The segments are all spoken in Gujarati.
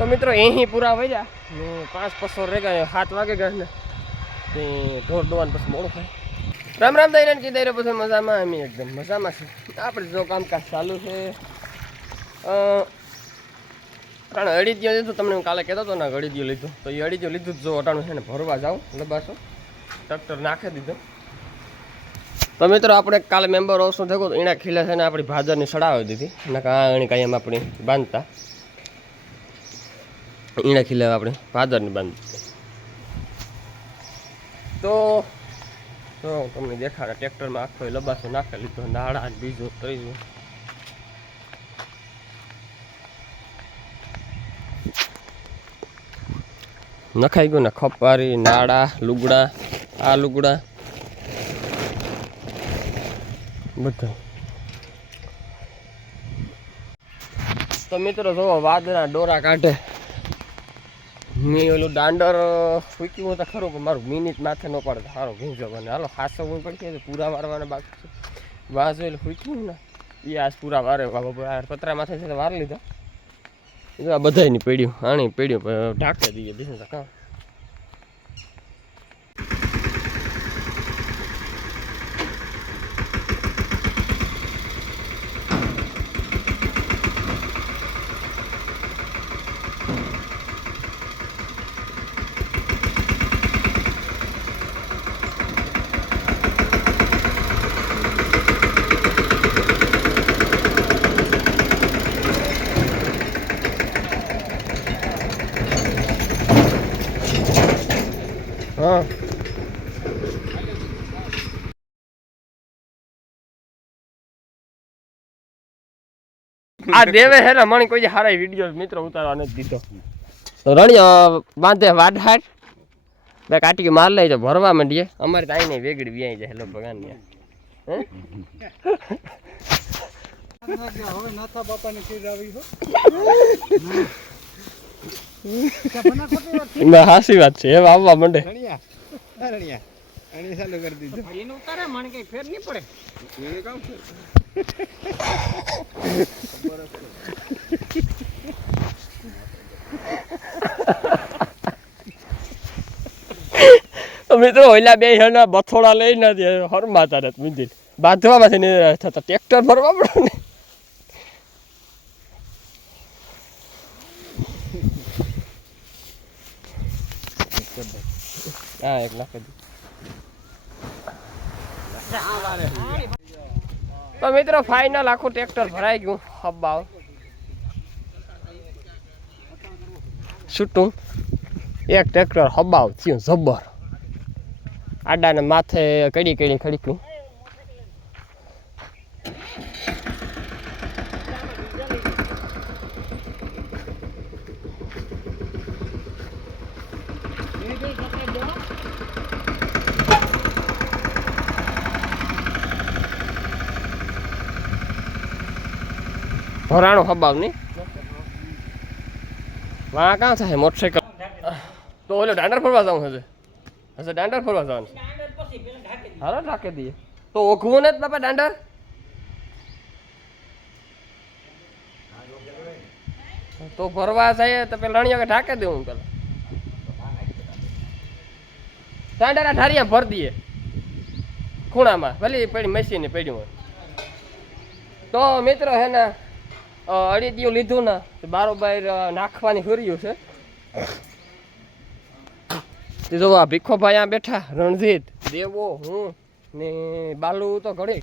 તો મિત્રો અહીં પૂરા વળ્યા ને પાંચ પસો રેગા સાત વાગે ગયા ને. તે ઢોર દોવાનું પછી મોડું થાય. રામ રામ દઈ ને કીધા પછી મજામાં? અમે એકદમ મજામાં છે આપણે જો કામકાજ ચાલુ છે. કારણ અડીદિયો લીધું, તમને હું કાલે કહેતો હતો ને અડીદિયો લીધું. તો એ અડીદિયો લીધું જ જો અટાણું છે ને, ભરવા જાઓ લબાસો. ટ્રેક્ટર નાખી દીધો. તો મિત્રો, આપણે કાલે મેમ્બર ઓછું થયું તો એના ખીલે છે ને, આપણી ભાજરની સડાવી દીધી. અને કાં એની કાંઈ એમ આપણી બાંધતા. ઈણા ખીલે આપણે. ભાદરની બાંધ. તો તો તમને દેખાડે, ટ્રેક્ટરમાં આખો લબાસો નાખી લીધો, નાળા બીજું ત્રીજું નખાઈ ગયું ને ખપારી, નાળા, લુગડા, આ લુગડા. બધા તો મિત્રો, જોવો, વાદળા ડોરા કાઢે. મેં ઓલું દાંડર ફૂક્યું તો ખરું, પણ મારું મિનિટ માથે ન પડે સારો ભીંજો બને. હાલો ખાસો હું પડી ગયો, પૂરા મારવાના બાકી છે. વાસ એટલે ફૂક્યું ને. એ આજ પૂરા વારે પતરા માથે છે તો વાર લીધા. એ તો આ બધાની પેઢ્યું આણી પેઢ્યું ઢાંકી દઈએ, બીજું તો કાં હા આ દેવે હે ને મને કોઈ હારા વીડિયો મિત્રો ઉતારવા નથી દીધો. તો રણિયો બાંધે વાઢાટ બે કાટી માર લઈ તો ભરવા માંડીએ. અમારે તો આઈને વેગડી વ્યાઈ જાય હેલો ભગવાન ને હવે નાથા બાપાની ચીજ આવી હો? ના હાસી વાત છે એવા આવવા માંડે. રણિયા. રણિયા. રણિયા ચાલુ કરી દીધું. એનું ઉતારે મને કઈ ફેર નહીં પડે. એને કામ છે તો મિત્રો ઓલા બે હેના બથોડા લઈને હરમાતા તારે મંદિર. બાંધવામાંથી ને થતા ટ્રેક્ટર ભરવા પડે ને. હા એક નાખી તો મિત્રો ફાઇનલ આખું ટ્રેક્ટર ભરાઈ ગયું. હબ્બાવ. છૂટું. એક ટ્રેક્ટર હબાવ થયું, જબ્બર. આડાને માથે કડી કડી ખડીક્યું. ભરાણું હબાવ નહીં વાં કાં થાય? મોટરસાઇકલ. તો ઓલો દાંડર ફરવા જવું હશે? હશે દાંડર ફરવા જવાનું? છે હાલો ઢાંકી દઈએ. તો ઓઘવું ને બાપા દાંડર? તો ફરવા જાય તો પેલા રણિયા ઢાંકી દેવું પેલા. દાંડર આ ઢારિયા ભર દઈએ. ખૂણામાં. ભલે પડી, મશીને પડ્યું હોય. તો મિત્રો, હે ને અડીદિયું લીધું ને, તો બારોબાર નાખવાની હર્યું છે. તે જો આ ભીખોભાઈ આ બેઠા, રણજીત, દેવો, હું ને બાલુ તો ઘડી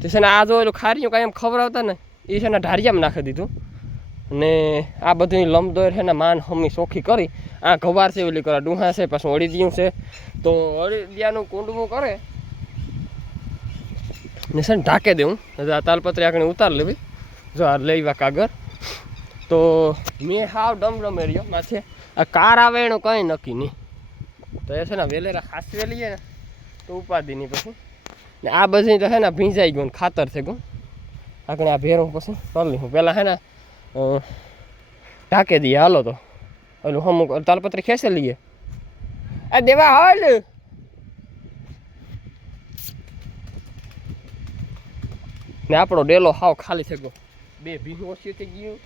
તે છે ને આ જો ખારીયું કાંઈ એમ ખવડાવતા ને, એ છે ને ઢારિયામાં નાખી દીધું. ને આ બધી લંબદોર છે ને માન હમી ચોખ્ખી કરી. આ ગવાર છે, ઓલી કરે ડુહા છે, પાછું અડીદિયું છે. તો અડીદિયાનું કુંડવું કરે. ને છે ને ઢાંકે દેવું તાલપત્રી આગળ ઉતાર લેવી. જો આ લેવા કાગળ. તો મેં હાવ ડમડમે રહ્યો માથે. આ કાર આવે એનું કંઈ નક્કી નહીં. તો એ છે ને વેલેરા ખાસવે લઈએ ને, તો ઉપાધિ નહીં પછી. ને આ બધી તો છે ને ભીંજાઈ ગયું ખાતર થઈ ગયું. આગળ આ ભેરું પછી કરી હું. પહેલાં છે ને ઢાંકી દઈએ. હાલો તો. ઓલું અમુક તાલપત્રી ખેંચે લઈએ. આ દેવા હાલ. ને આપણો ડેલો હાવ ખાલી થઈ ગયો. બે ભીનું ઓછી થઈ ગયું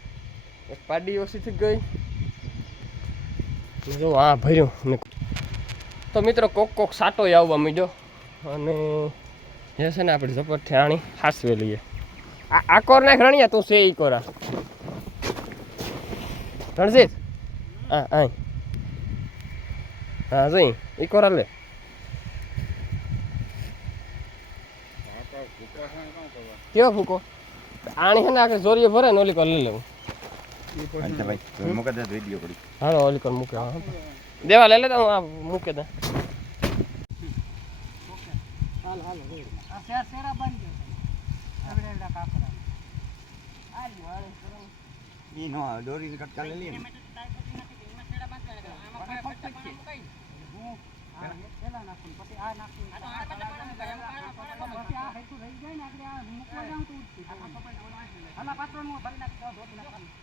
એક પાડી ઓછી થઈ ગઈ. જો આ ભર્યું. તો મિત્રો કોક કોક સાટો આવવા માંડ્યો. અને જે છે ને આપણે ઝપટથી આણી હાસવે લઈએ. આ આ કોર નાખ રણિયા તું છે એ કોરા. રણજીત? હા હા હા જઈ. એ કોરા લે. કેવો ફૂકો આણી છે ને આગળ જોરીએ ભરે ને ઓલી કર લઈ લેવું. હાલો ઓલી કર મૂકે હા દેવા લઈ લે હું આ મૂકે દે. હાલ હાલ આ શેર શેરા બાંધી દો એવડે એવડા કાકરા હાલ હાલ દોરી કટકા લઈ લઈએ પેલા નાખું પછી આ નાખું પછી આ હેઠું રહી જાય ને આપણે આ મૂકવા જાઉં તો ઉઠી જાય હાલા પાત્રો ભરી નાખી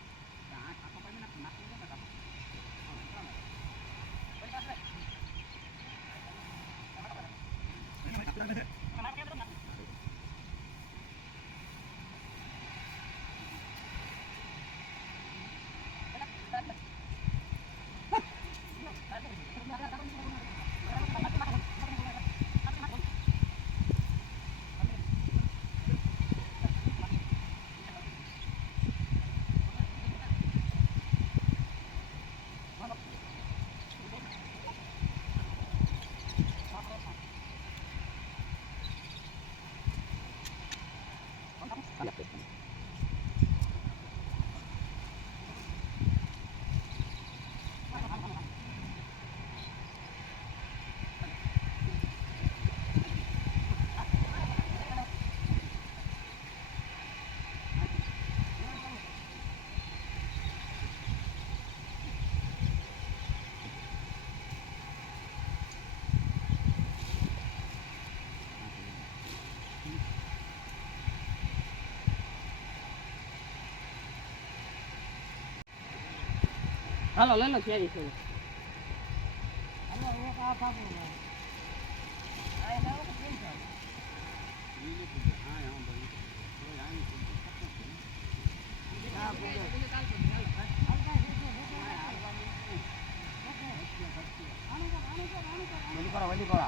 હાલો લઈ લો કેરી છે. வெளி போறா வெளி போறா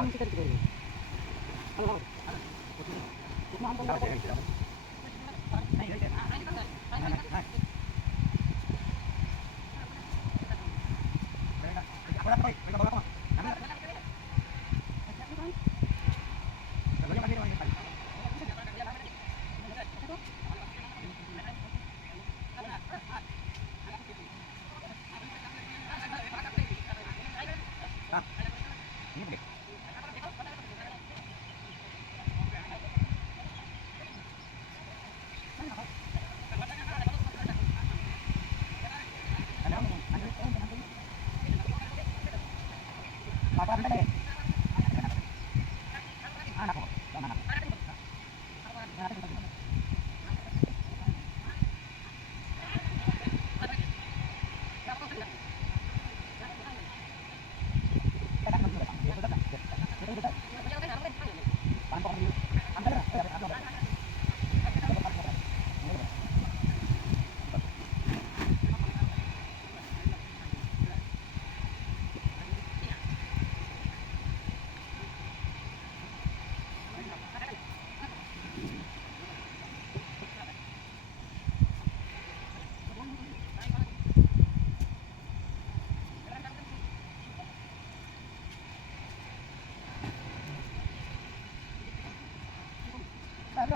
Bye. ಬಂದರೆ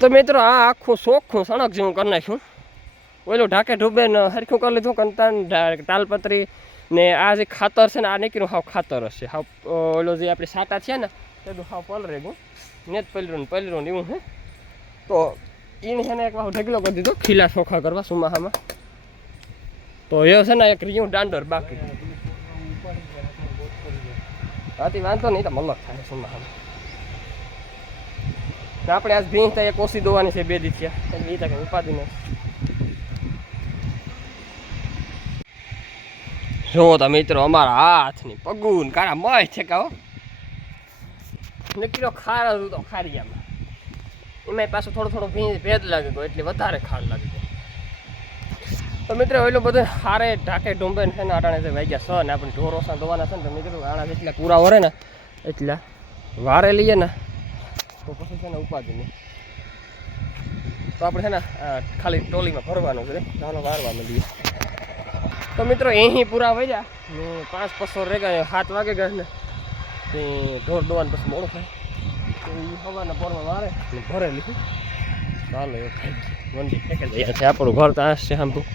તો મિત્રો આ આખું ચોખ્ખું સણક જેવું કરી નાખ્યું. ઓલું ઢાકે ઢૂબે ને હરખું કરી લીધું કંતાન તાલપત્રી ને આ જે ખાતર છે ને આ નીકળ્યું હાવ ખાતર હશે. હાવ ઓલો જે આપણી સાટા છે ને તે બધું હાવ પલરે ગયું. ને જ પલરું ને પલરું ને એવું હે. તો એને છે ને એક વાર ઢગલો કરી દીધો, ખીલા ચોખા કરવા સુમાહામાં. તો એ છે ને એક રીયું દાંડોર બાકી. હાથી વાંધો નહીં, તો મલક થાય સુમાહામાં. ને આપણે આજ ભીંસ થાય એક ઓછી દોવાની છે બે દી થયા. એટલે એ કંઈ ઉપાધિ નહીં જો તો મિત્રો, અમારા હાથની પગુન કાળા મય છે કાઓ નીકળ્યો ખાર હતું તો ખારિયામાં એમાં પાછું થોડો થોડો ભીંજ ભેદ લાગી ગયો, એટલે વધારે ખાર લાગી ગયો. તો મિત્રો એટલું બધું હારે ઢાકે ડુંબે છે ને અટાણે છે વાગ્યા છ ને આપણે ઢોર ઓછા દોવાના છે ને તો મિત્રો આણા જેટલા પૂરા વરે ને એટલા વારે લઈએ ને તો પછી છે ને ઉપાધિ નહીં. તો આપણે છે ને ખાલી ટોલીમાં ભરવાનું છે. ચાલો વારવા મળીએ તો મિત્રો અહીં પૂરા વળ્યા ને પાંચ પસો રેગા સાત વાગે ગયા ને, તે ઢોર દોવાનું પછી મોડું થાય. તો એ સવારના પોરમાં મારે ને ભરે લીધું. ચાલો, એ ખાઈ મંડી ફેંકે છે. આપણું ઘર, તો આ છે સાંભળું.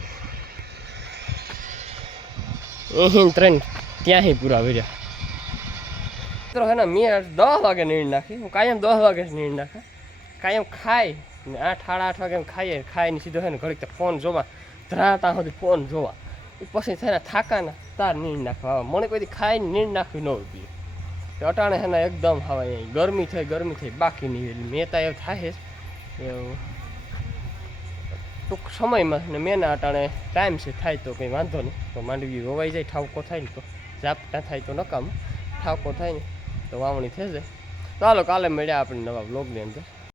અહીં ત્રણ ત્યાંથી પૂરા વળ્યા મિત્રો હે ને મેં દસ વાગે નીણ નાખી. હું કાયમ દસ વાગે જ નીણ નાખે. કાયમ ખાય ને આઠ, સાડા આઠ વાગે એમ ખાઈએ. ખાઈને સીધો હે ને ઘડીક તો ફોન જોવા. ધરા ત્યાં સુધી ફોન જોવા. પછી થાય ને થાકાના તાર નીણ નાખવા મને કોઈ દી ખાઈને નીણ નાખવી ન પીએ તો અટાણે હેને એકદમ હવે ગરમી થઈ ગરમી થઈ, બાકી નહીં મેં તો એવું થાય એવું. ટૂંક સમયમાં ને મેં અટાણે ટાઈમ છે, થાય તો કંઈ વાંધો નહીં. તો માંડવી વવાઈ જાય, ઠાવકો થાય ને તો. ઝાપટા થાય તો નકામ. ઠાવકો થાય ને તો વાવણી જાય. ચાલો કાલે મળ્યા આપણે નવા બ્લોગની અંદર.